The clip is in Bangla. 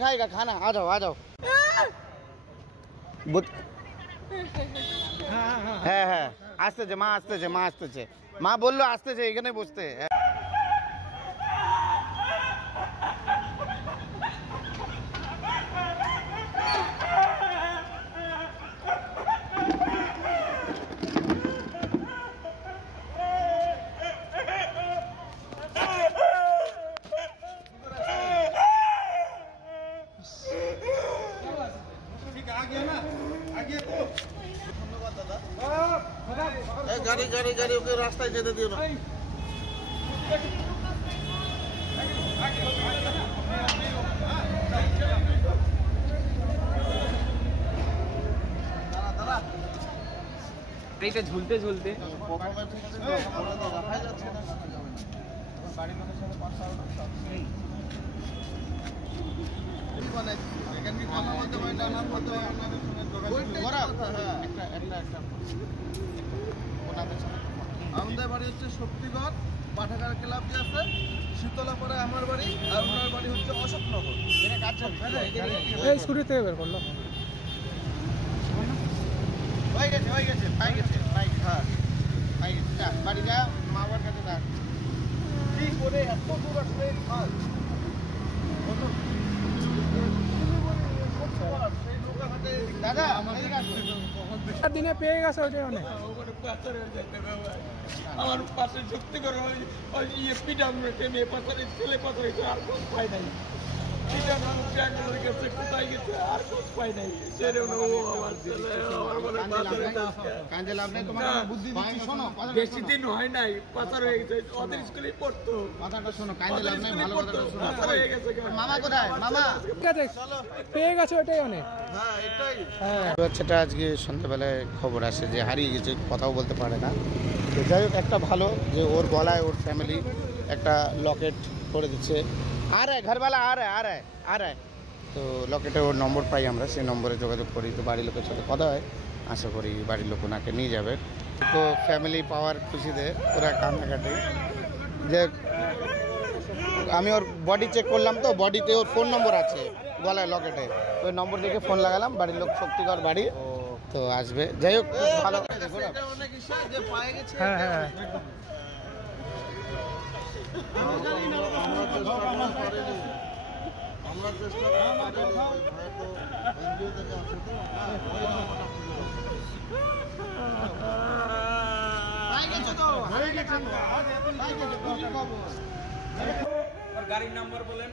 खाएगा खाना, आ जाओ आ जाओ। হ্যাঁ হ্যাঁ আসতেছে মা, আসতেছে মা, আসতেছে মা, বললো আসতেছে, এখানে বসতে। গাড়ি গাড়ি গাড়ি, ওকে রাস্তায় যেতে দিও না। এইটা ঝুলতে ঝুলতে আমাদের বাড়ি হচ্ছে শক্তিগড় পাঠাগার ক্লাব যে আছে, শীতলা পরে আমার বাড়ি, আর ওনার বাড়ি হচ্ছে অশোকনগর। স্কুটি থেকে বের করলো। হয়ে গেছে হয়ে গেছে, পাই গেছে পাই, হ্যাঁ পাই গেছে। যা বাড়ি যা, মা বাবার কাছে থাক। কি করে এত দূর আসলে দাদা দিনে পেয়ে গেছে ওইটাই অনেক। আমার পাশে যুক্তি করে পিডাব্লিউ পাথরে ছেলে পাথরে আর কোন পাই নাই। কোথায় গেছে আর কোন পাই নাই। বেশি দিন হয় নাই, পাথর হয়ে গেছে। ওদের স্কুলে পড়তো, কথাটা শোনো, কান্দে লাভ নাই, ভালো কথা শোনো। পাথর হয়ে গেছে। মামা কোথায়? মামা পেয়ে গেছে ওইটাই অনেক। হ্যাঁ এটাই বাচ্চাটা আজকে সন্ধ্যাবেলায় খবর আসে যে হারিয়ে গেছে, কথাও বলতে পারে না। তো যাই হোক, একটা ভালো যে ওর গলায় ওর ফ্যামিলি একটা লকেট করে দিচ্ছে। আর ঘরওয়ালা আর আর তো লকেটে ওর নম্বর পাই আমরা, সেই নম্বরে যোগাযোগ করি। তো বাড়ির লোকের সাথে কথা হয়, আশা করি বাড়ির লোক ওনাকে নিয়ে যাবে। তো ফ্যামিলি পাওয়ার খুশিতে ওরা কান্নাকাটি। যে আমি ওর বডি চেক করলাম, তো বডিতে ওর ফোন নম্বর আছে গলায় লকেটে, ওই নম্বর দেখে ফোন লাগালাম। বাড়ির লোক শক্তিগড় বাড়ি, তো আসবে। যাই হোক ভালো। হ্যাঁ হ্যাঁ আমরা চেষ্টা গাড়ির নাম্বার বলেন।